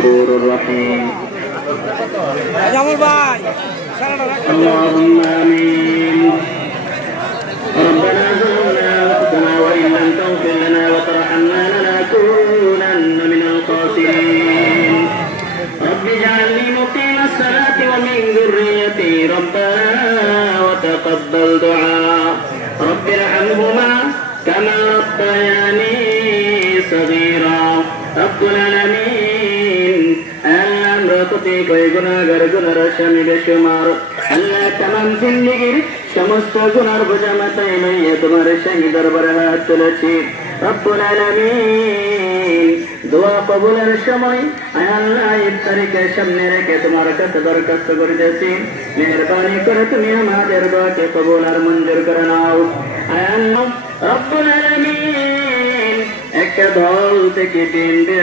الغفور الرحيم. اللهم آمين. ربنا ظلمنا أنفسنا وإن لم تغفر لنا وترحمنا لنكونن من الخاسرين. رب اجعلني مقيم الصلاة ومن ذريتي ربنا وتقبل دعاء. رب ارحمهما كما ربياني صغيرا. رب العالمين আল্লাহ আমরা প্রতি কয় গুনাহগার গুনাহর স্বামী বেশুমার আল্লাহ तमाम জিন্দেগীর সমস্ত গুনার বোঝা মাথায় লইয়া তোমার শাহী দরবারে হাত তুলেছি। রব্বুল আলামিন দোয়া কবুলের সময় আল্লাহ ইফতারিকে সামনে রেখে তোমার কাছে দরখাস্ত করিতেছি, মেহেরবানি করে তুমি আমাদের দোয়াকে কবুল আর মঞ্জুর করে নাও। আল্লাহ রব্বুল আলামিন একটা দল থেকে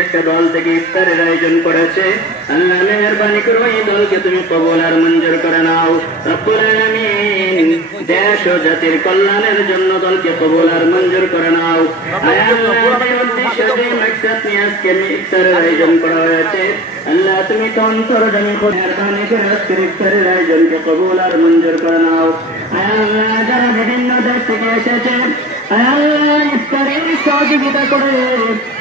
একটা দল থেকে ইফতারের আয়োজন করেছে, আল্লাহ মেহেরবানি করে এই দলকে তুমি কবুল আর মঞ্জুর করে নাও। রব্বুল আলামিন দেশ ও জাতির কল্যাণের জন্য দলকে কবুল আর মঞ্জুর করে নাও। ইফতারের আয়োজন করা হয়েছে, আল্লাহ তুমি তো অন্তর্জামী মেহেরবানি করে আজকের ইফতারের আয়োজনকে কবুল আর মঞ্জুর করে নাও। আল্লাহ যারা বিভিন্ন দেশ থেকে এসেছে আল্লাহ ইফতারের সহযোগিতা করে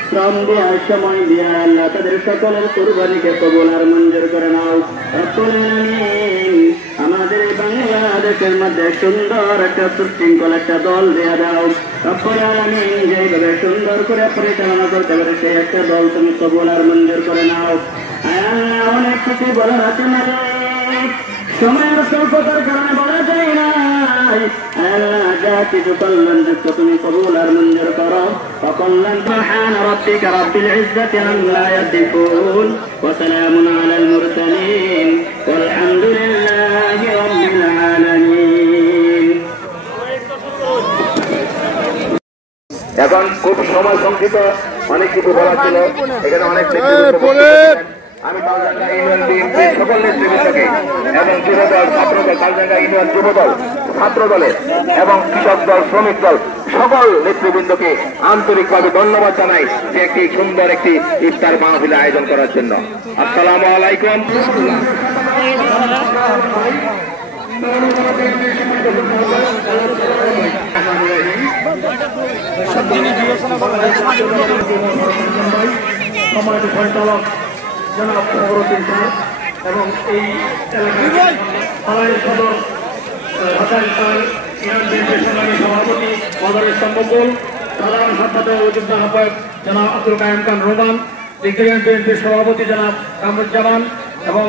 শ্রম দেওয়ার সময় দিয়া আল্লাহ তাদের সকলের কুরবানিকে কবুল আর মঞ্জুর করে নাও। রব্বুল আলামিন আমাদের বাংলাদেশের মধ্যে সুন্দর একটা সুশৃঙ্খল একটা দল দেয়া দাও। রব্বুল আলামিন যেভাবে সুন্দর করে পরিচালনা করতে পারে সেই একটা দল তুমি কবুল আর মঞ্জুর করে নাও। আল্লাহ অনেক কিছু বলার আছে মালিক, সময়ের স্বল্পতার কারণে বলা যায় না। আল্লাহ যা কিছু কল্যাণ যুক্ত তুমি কবুল আর মঞ্জুর করো। وكلًا سبحان ربك رب العزة عما يصفون وسلام على المرسلين والحمد لله رب العالمين. এখন খুব সময় সংক্ষিপ্ত, অনেক কিছু বলা ছিল, এখানে অনেক আমি তালডাঙ্গা ইউনিয়ন বিএনপির সকল নেতৃবৃন্দকে এবং যুবদল ছাত্রদল তালডাঙ্গা ইউনিয়ন যুবদল ছাত্রদলের এবং কৃষক দল শ্রমিক দল সকল নেতৃবৃন্দকে আন্তরিকভাবে ধন্যবাদ জানাই যে একটি সুন্দর একটি ইফতার মাহফিল আয়োজন করার জন্য। আসসালামু আলাইকুম। জনাব ফখরুদ্দিন স্যার এবং এই এলাকার পালাইল সদর হাসান স্যার, ইউনিয়ন বিএনপির সংগ্রামী সভাপতি মদর ইসলাম মকবুল, সাধারণ সম্পাদক যুগ্ম আহ্বায়ক জনাব আব্দুল কাইম খান রোমান, ইউনিয়ন বিএনপির সভাপতি জনাব কামরুজ্জামান এবং